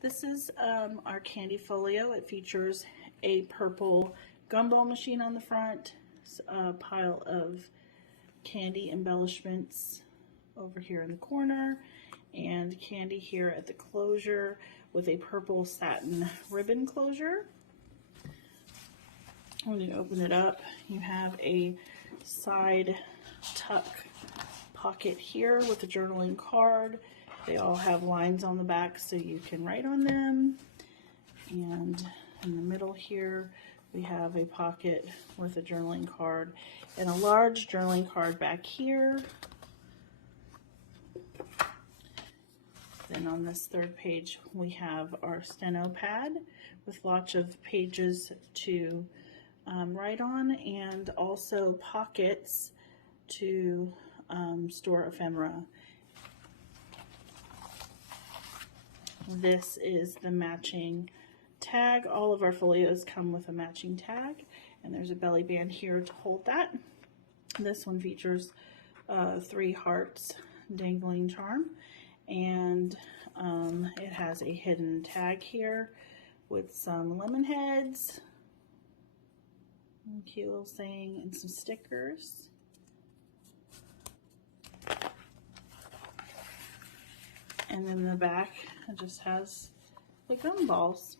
This is our candy folio. It features a purple gumball machine on the front, a pile of candy embellishments over here in the corner, and candy here at the closure with a purple satin ribbon closure. When you open it up, you have a side tuck pocket here with a journaling card. They all have lines on the back so you can write on them. And in the middle here, we have a pocket with a journaling card and a large journaling card back here. Then on this third page, we have our steno pad with lots of pages to write on, and also pockets to store ephemera. This is the matching tag. All of our folios come with a matching tag, and there's a belly band here to hold that. This one features 3 hearts dangling charm, and it has a hidden tag here with some lemon heads, cute little saying, and some stickers. And then the back, it just has the gumballs.